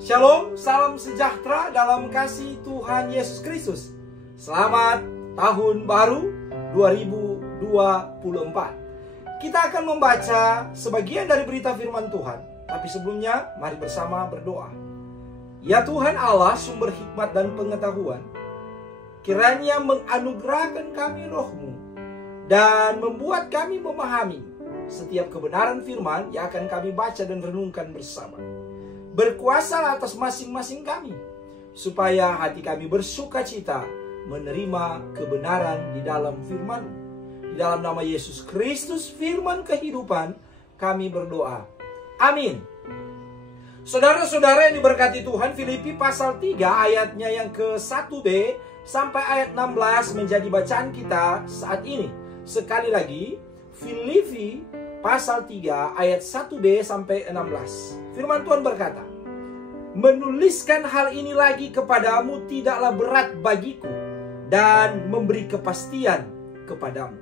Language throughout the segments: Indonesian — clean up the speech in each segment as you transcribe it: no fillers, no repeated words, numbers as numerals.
Shalom, salam sejahtera dalam kasih Tuhan Yesus Kristus. Selamat tahun baru 2024. Kita akan membaca sebagian dari berita firman Tuhan. Tapi sebelumnya, mari bersama berdoa. Ya Tuhan Allah, sumber hikmat dan pengetahuan, kiranya menganugerahkan kami roh-Mu dan membuat kami memahami setiap kebenaran firman yang akan kami baca dan renungkan bersama. Berkuasalah atas masing-masing kami, supaya hati kami bersuka cita menerima kebenaran di dalam firman. Di dalam nama Yesus Kristus, firman kehidupan, kami berdoa. Amin. Saudara-saudara yang diberkati Tuhan, Filipi pasal 3 ayatnya yang ke-1b sampai ayat 16 menjadi bacaan kita saat ini. Sekali lagi, Filipi pasal 3 ayat 1b sampai 16. Firman Tuhan berkata, menuliskan hal ini lagi kepadamu tidaklah berat bagiku dan memberi kepastian kepadamu.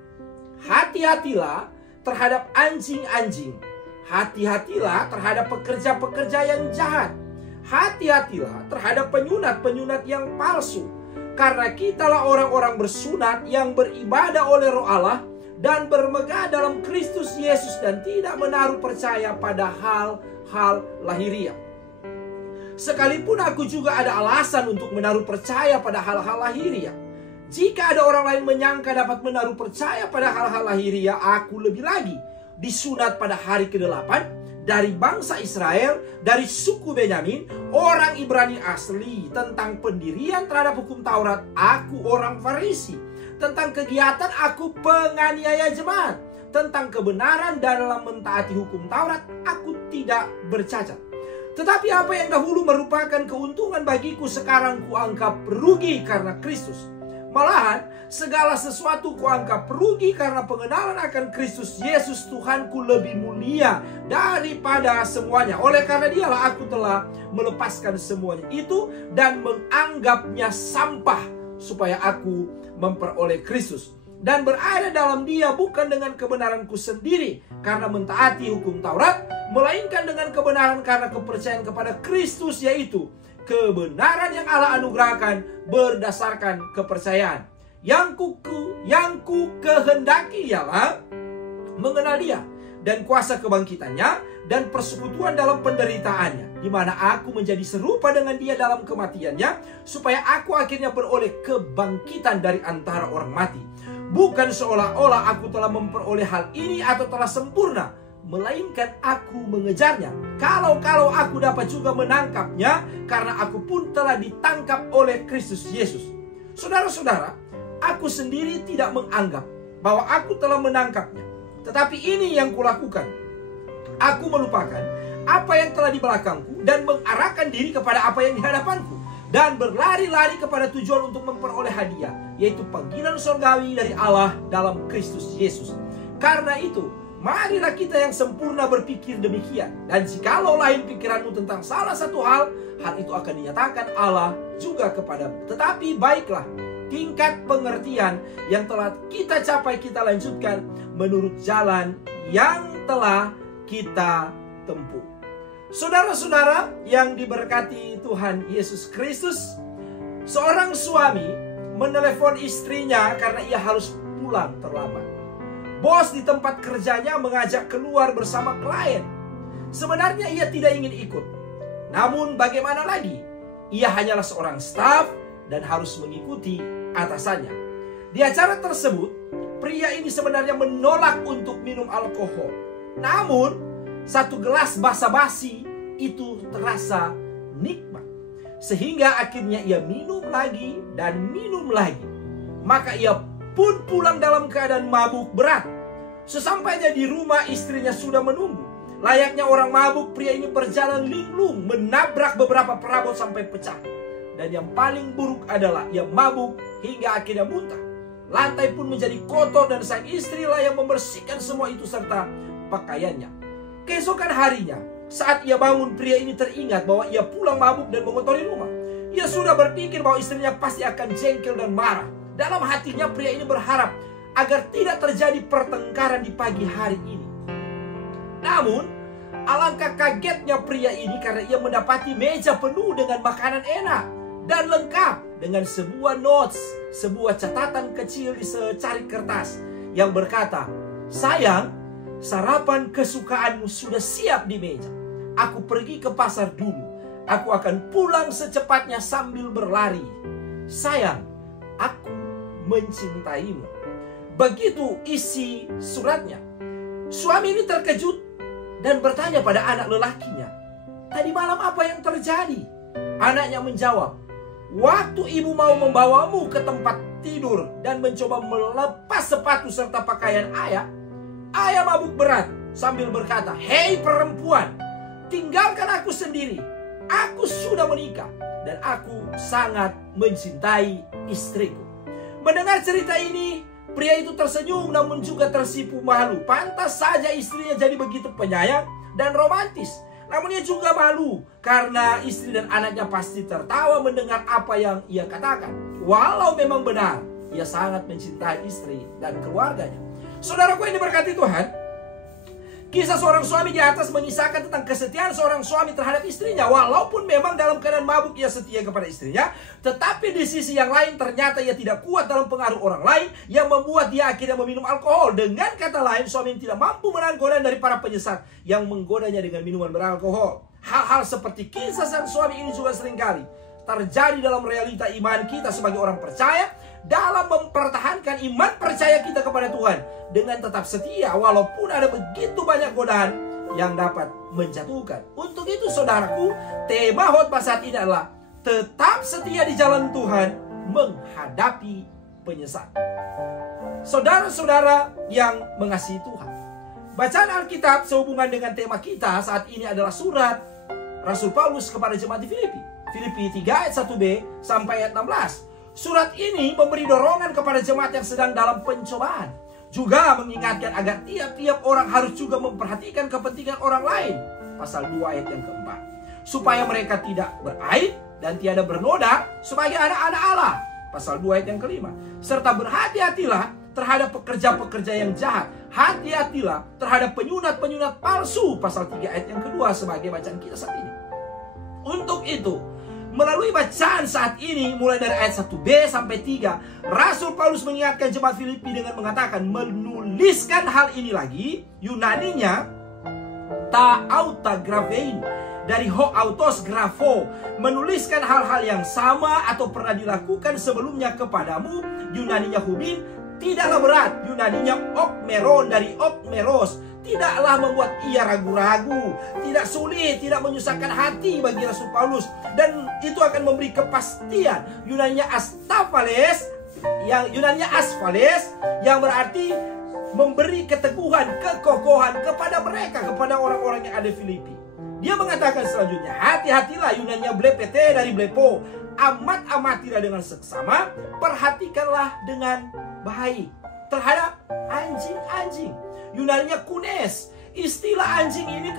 Hati-hatilah terhadap anjing-anjing. Hati-hatilah terhadap pekerja-pekerja yang jahat. Hati-hatilah terhadap penyunat-penyunat yang palsu. Karena kitalah orang-orang bersunat yang beribadah oleh Roh Allah dan bermegah dalam Kristus Yesus dan tidak menaruh percaya pada hal-hal lahiriah. Sekalipun aku juga ada alasan untuk menaruh percaya pada hal-hal lahiriah. Jika ada orang lain menyangka dapat menaruh percaya pada hal-hal lahiriah, aku lebih lagi. Disunat pada hari ke-8 dari bangsa Israel, dari suku Benyamin, orang Ibrani asli. Tentang pendirian terhadap hukum Taurat, aku orang Farisi. Tentang kegiatan, aku penganiaya jemaat. Tentang kebenaran dalam mentaati hukum Taurat, aku tidak bercacat. Tetapi apa yang dahulu merupakan keuntungan bagiku, sekarang kuanggap rugi karena Kristus. Malahan, segala sesuatu kuanggap rugi karena pengenalan akan Kristus Yesus Tuhanku lebih mulia daripada semuanya. Oleh karena dialah aku telah melepaskan semuanya itu dan menganggapnya sampah, supaya aku memperoleh Kristus dan berada dalam Dia, bukan dengan kebenaranku sendiri karena mentaati hukum Taurat, melainkan dengan kebenaran karena kepercayaan kepada Kristus, yaitu kebenaran yang Allah anugerahkan berdasarkan kepercayaan. Yang ku kehendaki ialah mengenal Dia dan kuasa kebangkitannya dan persekutuan dalam penderitaannya, di mana aku menjadi serupa dengan Dia dalam kematiannya, supaya aku akhirnya beroleh kebangkitan dari antara orang mati. Bukan seolah-olah aku telah memperoleh hal ini atau telah sempurna, melainkan aku mengejarnya. Kalau aku dapat juga menangkapnya, karena aku pun telah ditangkap oleh Kristus Yesus. Saudara-saudara, aku sendiri tidak menganggap bahwa aku telah menangkapnya. Tetapi ini yang kulakukan. Aku melupakan apa yang telah di belakangku dan mengarahkan diri kepada apa yang di hadapanku. Dan berlari-lari kepada tujuan untuk memperoleh hadiah, yaitu panggilan surgawi dari Allah dalam Kristus Yesus. Karena itu, marilah kita yang sempurna berpikir demikian. Dan jikalau lain pikiranmu tentang salah satu hal itu akan dinyatakan Allah juga kepadamu. Tetapi baiklah, tingkat pengertian yang telah kita capai kita lanjutkan menurut jalan yang telah kita tempuh. Saudara-saudara yang diberkati Tuhan Yesus Kristus, seorang suami menelepon istrinya karena ia harus pulang terlambat. Bos di tempat kerjanya mengajak keluar bersama klien. Sebenarnya ia tidak ingin ikut. Namun bagaimana lagi? Ia hanyalah seorang staf dan harus mengikuti atasannya. Di acara tersebut, pria ini sebenarnya menolak untuk minum alkohol. Namun, satu gelas basa-basi itu terasa nikmat. Sehingga akhirnya ia minum lagi dan minum lagi. Maka ia pun pulang dalam keadaan mabuk berat. Sesampainya di rumah, istrinya sudah menunggu. Layaknya orang mabuk, pria ini berjalan linglung, menabrak beberapa perabot sampai pecah. Dan yang paling buruk adalah ia mabuk hingga akhirnya muntah. Lantai pun menjadi kotor dan sang istri lah yang membersihkan semua itu serta pakaiannya. Keesokan harinya, saat ia bangun, pria ini teringat bahwa ia pulang mabuk dan mengotori rumah. Ia sudah berpikir bahwa istrinya pasti akan jengkel dan marah. Dalam hatinya, pria ini berharap agar tidak terjadi pertengkaran di pagi hari ini. Namun, Alangkah kagetnya pria ini karena ia mendapati meja penuh dengan makanan enak dan lengkap dengan sebuah notes, sebuah catatan kecil di secari kertas yang berkata, "Sayang, sarapan kesukaanmu sudah siap di meja. Aku pergi ke pasar dulu. Aku akan pulang secepatnya sambil berlari. Sayang, aku mencintaimu." Begitu isi suratnya. Suami ini terkejut dan bertanya pada anak lelakinya, "Tadi malam apa yang terjadi?" Anaknya menjawab, "Waktu ibu mau membawamu ke tempat tidur dan mencoba melepas sepatu serta pakaian ayah mabuk berat sambil berkata, 'Hei perempuan, tinggalkan aku sendiri. Aku sudah menikah dan aku sangat mencintai istriku.'" Mendengar cerita ini, pria itu tersenyum namun juga tersipu malu. Pantas saja istrinya jadi begitu penyayang dan romantis. Namun ia juga malu karena istri dan anaknya pasti tertawa mendengar apa yang ia katakan. Walau memang benar, ia sangat mencintai istri dan keluarganya. Saudaraku yang diberkati Tuhan, kisah seorang suami di atas mengisahkan tentang kesetiaan seorang suami terhadap istrinya. Walaupun memang dalam keadaan mabuk ia setia kepada istrinya, tetapi di sisi yang lain ternyata ia tidak kuat dalam pengaruh orang lain yang membuat dia akhirnya meminum alkohol. Dengan kata lain, suami yang tidak mampu menahan godaan dari para penyesat yang menggodanya dengan minuman beralkohol. Hal-hal seperti kisah sang suami ini juga seringkali terjadi dalam realita iman kita sebagai orang percaya, dalam mempertahankan iman percaya kita kepada Tuhan dengan tetap setia walaupun ada begitu banyak godaan yang dapat menjatuhkan. Untuk itu saudaraku, tema khotbah saat ini adalah tetap setia di jalan Tuhan menghadapi penyesat. Saudara-saudara yang mengasihi Tuhan, bacaan Alkitab sehubungan dengan tema kita saat ini adalah surat Rasul Paulus kepada jemaat di Filipi. Filipi 3 ayat 1b sampai ayat 16. Surat ini memberi dorongan kepada jemaat yang sedang dalam pencobaan. Juga mengingatkan agar tiap-tiap orang harus juga memperhatikan kepentingan orang lain. Pasal 2 ayat yang keempat. Supaya mereka tidak beraib dan tiada bernoda sebagai anak-anak Allah. Pasal 2 ayat yang kelima. Serta berhati-hatilah terhadap pekerja-pekerja yang jahat. Hati-hatilah terhadap penyunat-penyunat palsu. Pasal 3 ayat yang kedua sebagai bacaan kita saat ini. Untuk itu, melalui bacaan saat ini mulai dari ayat 1b sampai 3, Rasul Paulus mengingatkan jemaat Filipi dengan mengatakan menuliskan hal ini lagi. Yunaninya ta auta graphein dari ho autos grapho, menuliskan hal-hal yang sama atau pernah dilakukan sebelumnya kepadamu. Yunaninya hubin, tidaklah berat. Yunaninya okmeron dari okmeros, tidaklah membuat ia ragu-ragu, tidak sulit, tidak menyusahkan hati bagi Rasul Paulus, dan itu akan memberi kepastian. Yunaninya asphales, yang berarti memberi keteguhan, kekokohan kepada mereka, kepada orang-orang yang ada di Filipi. Dia mengatakan selanjutnya, hati-hatilah. Yunaninya blepete dari blepo, amat-amatilah dengan seksama, perhatikanlah dengan baik terhadap anjing-anjing. Yunaninya kunes. Istilah anjing ini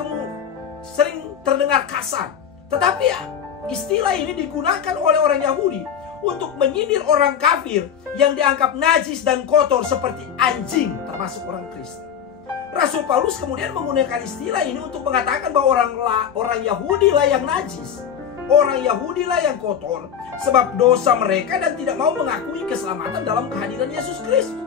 sering terdengar kasar, tetapi istilah ini digunakan oleh orang Yahudi untuk menyindir orang kafir yang dianggap najis dan kotor seperti anjing, termasuk orang Kristen. Rasul Paulus kemudian menggunakan istilah ini untuk mengatakan bahwa orang Yahudi lah yang najis, orang Yahudi lah yang kotor sebab dosa mereka dan tidak mau mengakui keselamatan dalam kehadiran Yesus Kristus.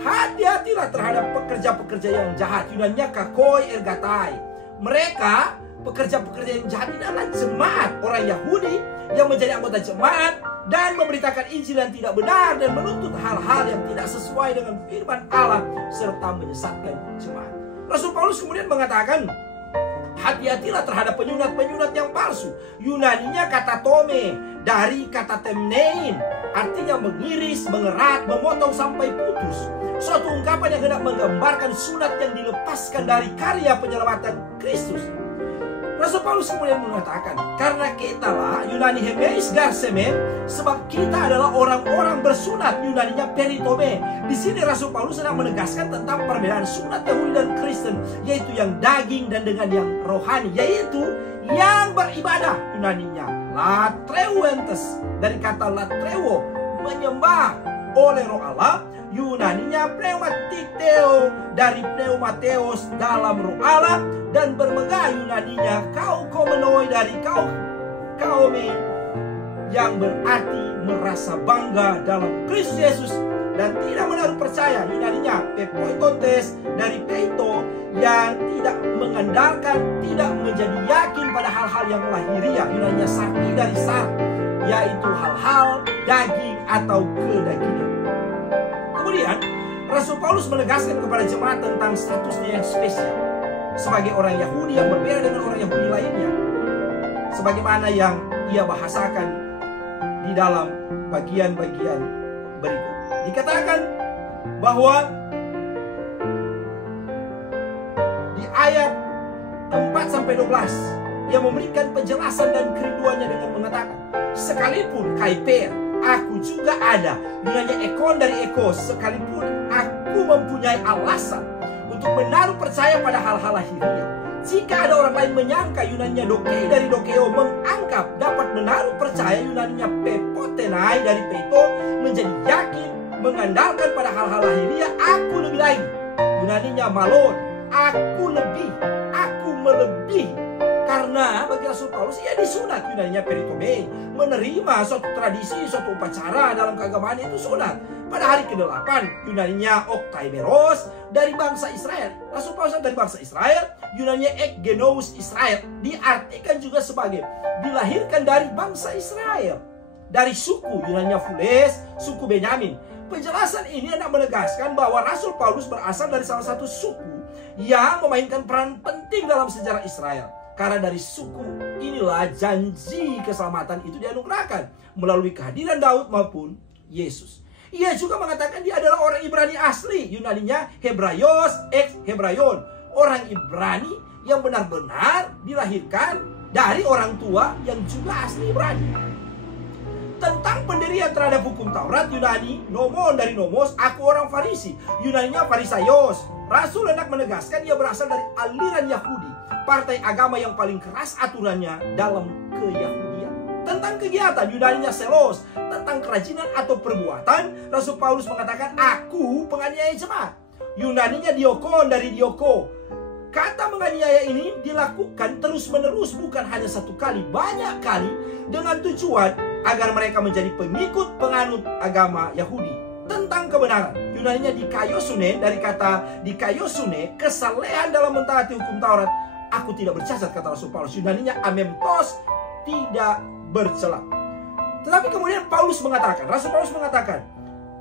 Hati-hatilah terhadap pekerja-pekerja yang jahat. Yunaninya kakoi ergatai. Mereka, pekerja-pekerja yang jahat ini adalah jemaat orang Yahudi yang menjadi anggota jemaat dan memberitakan Injil yang tidak benar dan menuntut hal-hal yang tidak sesuai dengan firman Allah serta menyesatkan jemaat. Rasul Paulus kemudian mengatakan, hati-hatilah terhadap penyunat-penyunat yang palsu. Yunaninya kata tome dari kata temnein, artinya mengiris, mengerat, memotong sampai putus. Suatu ungkapan yang hendak menggambarkan sunat yang dilepaskan dari karya penyelamatan Kristus. Rasul Paulus kemudian mengatakan, karena kita lah, Yunani hemeis garsemen, sebab kita adalah orang-orang bersunat. Yunaninya peritome. Di sini Rasul Paulus sedang menegaskan tentang perbedaan sunat Yahudi dan Kristen, yaitu yang daging dan dengan yang rohani, yaitu yang beribadah. Yunaninya latreuentes dari kata latreuo, menyembah oleh roh Allah. Yunaninya pneumatiteo dari pneumateos, dalam roh Allah, dan bermegang dari kaome, yang berarti merasa bangga dalam Kristus Yesus dan tidak menaruh percaya. Yunaninya pepoitontes dari peito, yang tidak mengandalkan, tidak menjadi yakin pada hal-hal yang lahiriah. Yunaninya sakti dari sar, yaitu hal-hal daging atau kedagingan. Kemudian Rasul Paulus menegaskan kepada jemaat tentang statusnya yang spesial sebagai orang Yahudi yang berbeda dengan orang Yahudi lainnya, sebagaimana yang ia bahasakan di dalam bagian-bagian berikut. Dikatakan bahwa di ayat 4-12 ia memberikan penjelasan dan kerinduannya dengan mengatakan, sekalipun kaiper, aku juga ada. Yunaninya ekon dari ekos, sekalipun aku mempunyai alasan untuk menaruh percaya pada hal-hal lahiriah. Jika ada orang lain menyangka, Yunaninya dokei dari dokeo, menganggap dapat menaruh percaya, Yunaninya pepotenai dari peito, menjadi yakin, mengandalkan pada hal-hal lahiriah, aku lebih lagi. Yunaninya malon, aku melebihi. Karena bagi Rasul Paulus, ia disunat. Yunaninya peritome, menerima suatu tradisi, suatu upacara dalam keagamaan itu sunat. Pada hari ke-8, Yunaninya oktaimeros, dari bangsa Israel. Rasul Paulus dari bangsa Israel. Yunaninya ekgenous Israel, diartikan juga sebagai dilahirkan dari bangsa Israel, dari suku. Yunaninya fules, suku Benyamin. Penjelasan ini hendak menegaskan bahwa Rasul Paulus berasal dari salah satu suku yang memainkan peran penting dalam sejarah Israel. Karena dari suku inilah janji keselamatan itu dianugerahkan melalui kehadiran Daud maupun Yesus. Ia juga mengatakan dia adalah orang Ibrani asli. Yunaninya Hebraios ex Hebraion, orang Ibrani yang benar-benar dilahirkan dari orang tua yang juga asli Ibrani. Tentang pendirian terhadap hukum Taurat, Yunani nomon dari nomos, aku orang Farisi. Yunaninya Farisaios. Rasul hendak menegaskan ia berasal dari aliran Yahudi, partai agama yang paling keras aturannya dalam keyahudian. Tentang kegiatan, Yunaninya selos. Tentang kerajinan atau perbuatan, Rasul Paulus mengatakan, aku penganiaya jemaat. Yunaninya diokon dari dioko. Kata menganiaya ini dilakukan terus-menerus, bukan hanya satu kali, banyak kali, dengan tujuan agar mereka menjadi pengikut penganut agama Yahudi. Tentang kebenaran, Yunaninya dikaiosune, dari kata dikaiosune, kesalehan dalam mentaati hukum Taurat. Aku tidak bercacat, kata Rasul Paulus. Yunaninya amemtos, tidak bercela. Tetapi kemudian Paulus mengatakan, Rasul Paulus mengatakan,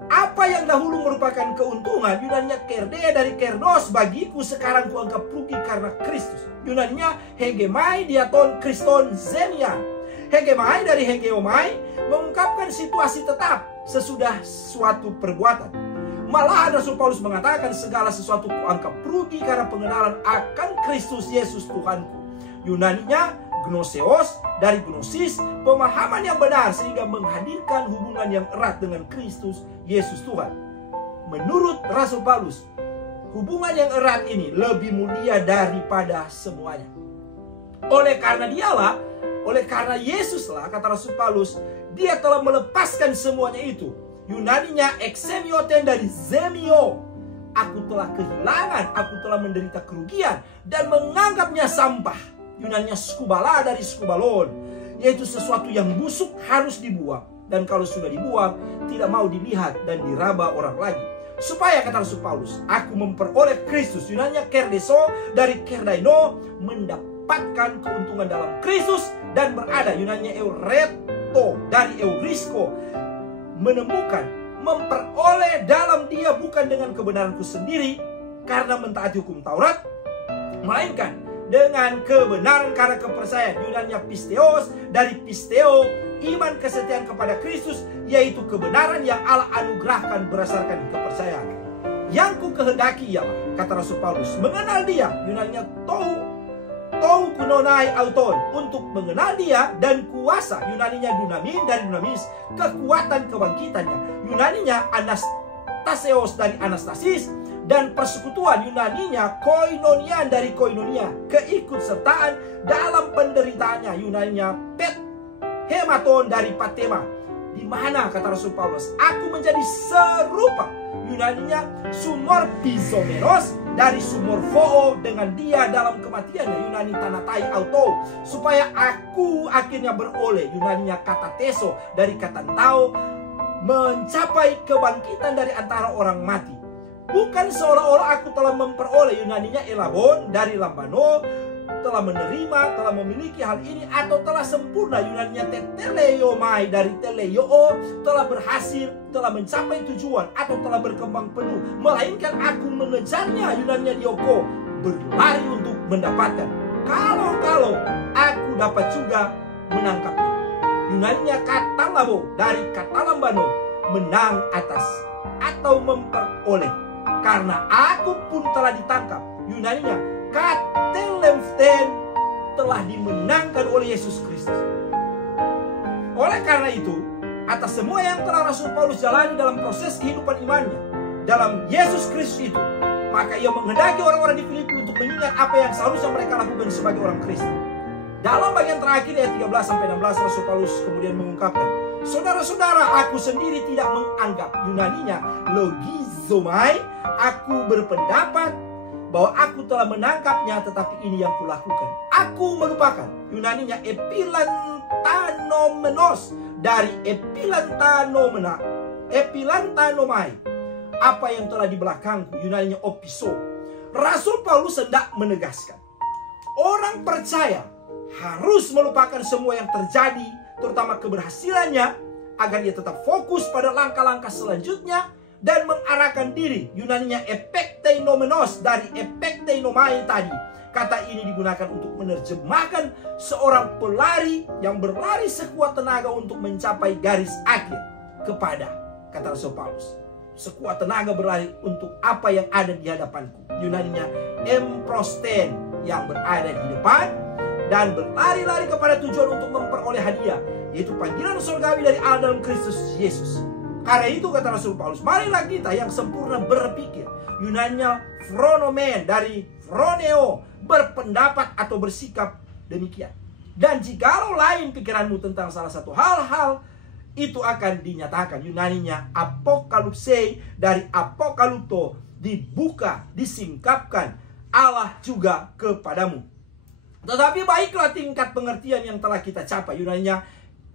apa yang dahulu merupakan keuntungan, Yunaninya kerdea dari kerdos, bagiku sekarang kuanggap rugi karena Kristus. Yunaninya hegemai diaton kriston zenia. Hegemai dari hegeomai mengungkapkan situasi tetap sesudah suatu perbuatan. Malah Rasul Paulus mengatakan, segala sesuatu kuanggap rugi karena pengenalan akan Kristus Yesus Tuhanku. Yunaninya gnoseos dari gnosis, pemahaman yang benar sehingga menghadirkan hubungan yang erat dengan Kristus Yesus Tuhan. Menurut Rasul Paulus, hubungan yang erat ini lebih mulia daripada semuanya. Oleh karena dialah, oleh karena Yesuslah, kata Rasul Paulus, dia telah melepaskan semuanya itu. Yunaninya exemioten dari zemio. Aku telah kehilangan, aku telah menderita kerugian dan menganggapnya sampah. Yunaninya skubala dari skubalon, yaitu sesuatu yang busuk harus dibuang. Dan kalau sudah dibuang, tidak mau dilihat dan diraba orang lagi. Supaya, kata Rasul Paulus, aku memperoleh Kristus. Yunaninya kerdeso dari kerdaino, mendapatkan keuntungan dalam Kristus dan berada. Yunaninya eureto dari eurisko, menemukan, memperoleh dalam dia, bukan dengan kebenaranku sendiri karena mentaati hukum Taurat, melainkan dengan kebenaran karena kepercayaan. Yunaninya pisteos dari pisteo, iman kesetiaan kepada Kristus, yaitu kebenaran yang Allah anugerahkan berdasarkan kepercayaan. Yang ku kehendaki ialah, kata Rasul Paulus, mengenal dia. Yunaninya tou kunonai auton, untuk mengenal dia dan kuasa. Yunaninya dunamin dari dunamis, kekuatan kebangkitannya. Yunaninya anastaseos dari anastasis, dan persekutuan. Yunaninya koinonia dari koinonia, keikutsertaan dalam penderitaannya. Yunaninya pet hematon dari patema, di mana, kata Rasul Paulus, aku menjadi serupa. Yunaninya sumor pizomenos dari sumur Foo dengan dia dalam kematiannya, Yunani tanatai auto, supaya aku akhirnya beroleh, Yunaninya kata teso dari kata tao, mencapai kebangkitan dari antara orang mati. Bukan seolah-olah aku telah memperoleh, Yunaninya elabon dari lambano, telah menerima, telah memiliki hal ini, atau telah sempurna, Yunaninya teteleomai dari teleo, telah berhasil, telah mencapai tujuan, atau telah berkembang penuh, melainkan aku mengejarnya, Yunaninya dioko, berlari untuk mendapatkan. Kalau aku dapat juga menangkapnya, Yunaninya katalabo dari katalambano, menang atas atau memperoleh, karena aku pun telah ditangkap, Yunaninya katelemften, telah dimenangkan oleh Yesus Kristus. Oleh karena itu, atas semua yang telah Rasul Paulus jalani dalam proses kehidupan imannya dalam Yesus Kristus itu, maka ia menghendaki orang-orang di Filipi untuk mengingat apa yang seharusnya mereka lakukan sebagai orang Kristen. Dalam bagian terakhir ayat 13-16, Rasul Paulus kemudian mengungkapkan, saudara-saudara, aku sendiri tidak menganggap, Yunaninya logizomai, aku berpendapat bahwa aku telah menangkapnya, tetapi ini yang kulakukan. Aku melupakan, Yunaninya epilantanomenos dari epilantanomai, apa yang telah di belakangku, Yunaninya opiso. Rasul Paulus hendak menegaskan, orang percaya harus melupakan semua yang terjadi, terutama keberhasilannya, agar dia tetap fokus pada langkah-langkah selanjutnya dan mengarahkan diri, Yunaninya epektenomenos dari epekteinomai tadi. Kata ini digunakan untuk menerjemahkan seorang pelari yang berlari sekuat tenaga untuk mencapai garis akhir. Kepada, kata Rasul Paulus, sekuat tenaga berlari untuk apa yang ada di hadapanku, Yunaninya emprosten, yang berada di depan, dan berlari-lari kepada tujuan untuk memperoleh hadiah, yaitu panggilan surgawi dari Allah dalam Kristus Yesus. Karena itu kata Rasul Paulus, marilah kita yang sempurna berpikir, Yunaninya phronomen dari phroneo, berpendapat atau bersikap demikian. Dan jikalau lain pikiranmu tentang salah satu hal-hal, itu akan dinyatakan, Yunaninya apokalupse dari apokalupto, dibuka, disingkapkan Allah juga kepadamu. Tetapi baiklah tingkat pengertian yang telah kita capai, Yunaninya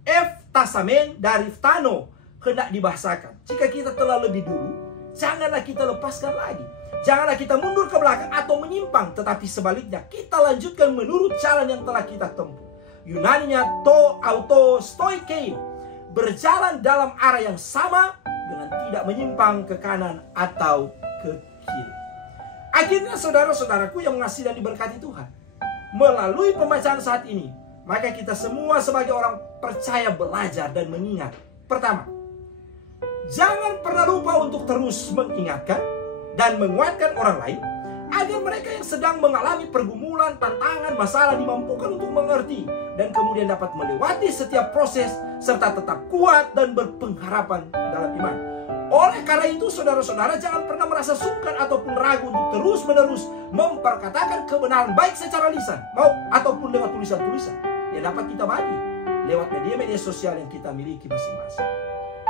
eftasamen dari ftano, hendak dibahasakan. Jika kita telah lebih dulu, janganlah kita lepaskan lagi. Janganlah kita mundur ke belakang atau menyimpang, tetapi sebaliknya kita lanjutkan menurut jalan yang telah kita tempuh. Yunaninya to auto stoikein, berjalan dalam arah yang sama dengan tidak menyimpang ke kanan atau ke kiri. Akhirnya saudara-saudaraku yang mengasihi dan diberkati Tuhan, melalui pembacaan saat ini, maka kita semua sebagai orang percaya belajar dan mengingat. Pertama, jangan pernah lupa untuk terus mengingatkan dan menguatkan orang lain, agar mereka yang sedang mengalami pergumulan, tantangan, masalah dimampukan untuk mengerti dan kemudian dapat melewati setiap proses serta tetap kuat dan berpengharapan dalam iman. Oleh karena itu, saudara-saudara, jangan pernah merasa sungkan ataupun ragu untuk terus-menerus memperkatakan kebenaran, baik secara lisan ataupun lewat tulisan-tulisan yang dapat kita bagi lewat media-media sosial yang kita miliki masing-masing.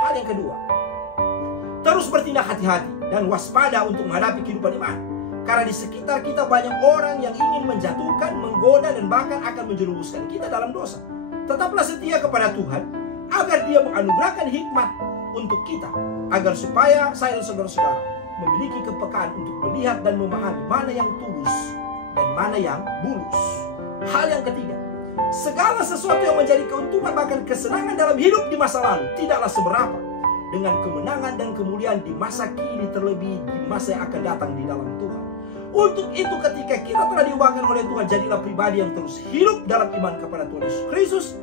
Hal yang kedua, terus bertindak hati-hati dan waspada untuk menghadapi kehidupan iman. Karena di sekitar kita banyak orang yang ingin menjatuhkan, menggoda, dan bahkan akan menjerumuskan kita dalam dosa. Tetaplah setia kepada Tuhan, agar Dia menganugerahkan hikmat untuk kita, agar supaya saya dan saudara-saudara memiliki kepekaan untuk melihat dan memahami mana yang tulus dan mana yang bulus. Hal yang ketiga, segala sesuatu yang menjadi keuntungan bahkan kesenangan dalam hidup di masa lalu tidaklah seberapa dengan kemenangan dan kemuliaan di masa kini, terlebih di masa yang akan datang di dalam Tuhan. Untuk itu, ketika kita telah diubahkan oleh Tuhan, jadilah pribadi yang terus hidup dalam iman kepada Tuhan Yesus Kristus,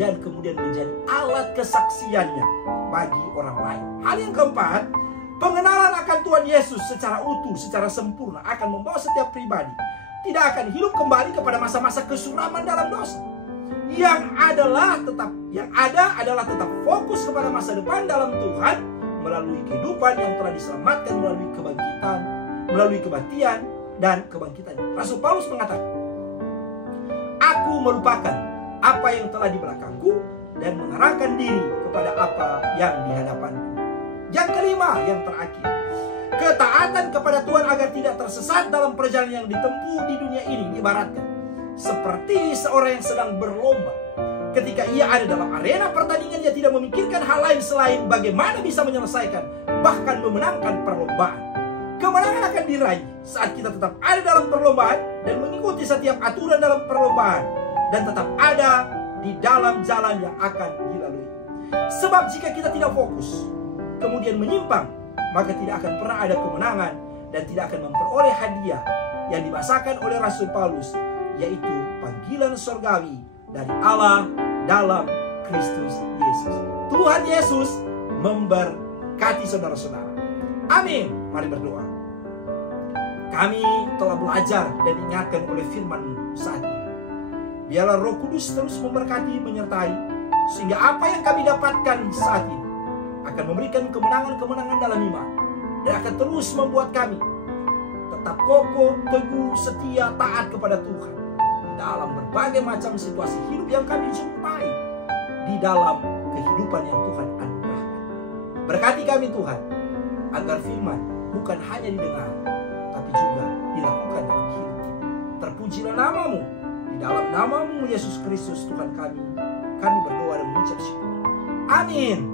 dan kemudian menjadi alat kesaksiannya bagi orang lain. Hal yang keempat, pengenalan akan Tuhan Yesus secara utuh, secara sempurna akan membawa setiap pribadi tidak akan hidup kembali kepada masa-masa kesuraman dalam dosa. Yang ada adalah tetap fokus kepada masa depan dalam Tuhan melalui kehidupan yang telah diselamatkan melalui kebangkitan, melalui kematian dan kebangkitan. Rasul Paulus mengatakan, aku melupakan apa yang telah di belakangku dan mengarahkan diri kepada apa yang di hadapanku. Yang kelima, yang terakhir, Ketaatan kepada Tuhan agar tidak tersesat dalam perjalanan yang ditempuh di dunia ini diibaratkan seperti seorang yang sedang berlomba. Ketika ia ada dalam arena pertandingan, ia tidak memikirkan hal lain selain bagaimana bisa menyelesaikan, bahkan memenangkan perlombaan. Kemenangan akan diraih saat kita tetap ada dalam perlombaan dan mengikuti setiap aturan dalam perlombaan, dan tetap ada di dalam jalan yang akan dilalui. Sebab jika kita tidak fokus, kemudian menyimpang, maka tidak akan pernah ada kemenangan dan tidak akan memperoleh hadiah yang dibahasakan oleh Rasul Paulus, yaitu panggilan surgawi dari Allah dalam Kristus Yesus. Tuhan Yesus memberkati saudara-saudara. Amin. Mari berdoa. Kami telah belajar dan diingatkan oleh firman-Mu saat ini. Biarlah Roh Kudus terus memberkati, menyertai, sehingga apa yang kami dapatkan saat ini akan memberikan kemenangan-kemenangan dalam iman, dan akan terus membuat kami tetap kokoh, teguh, setia, taat kepada Tuhan dalam berbagai macam situasi hidup yang kami jumpai di dalam kehidupan yang Tuhan anugerahkan. Berkati kami Tuhan, agar firman bukan hanya didengar, tapi juga dilakukan dalam hidup kita. Terpujilah nama-Mu. Di dalam nama-Mu Yesus Kristus Tuhan kami berdoa dan mengucap syukur. Amin.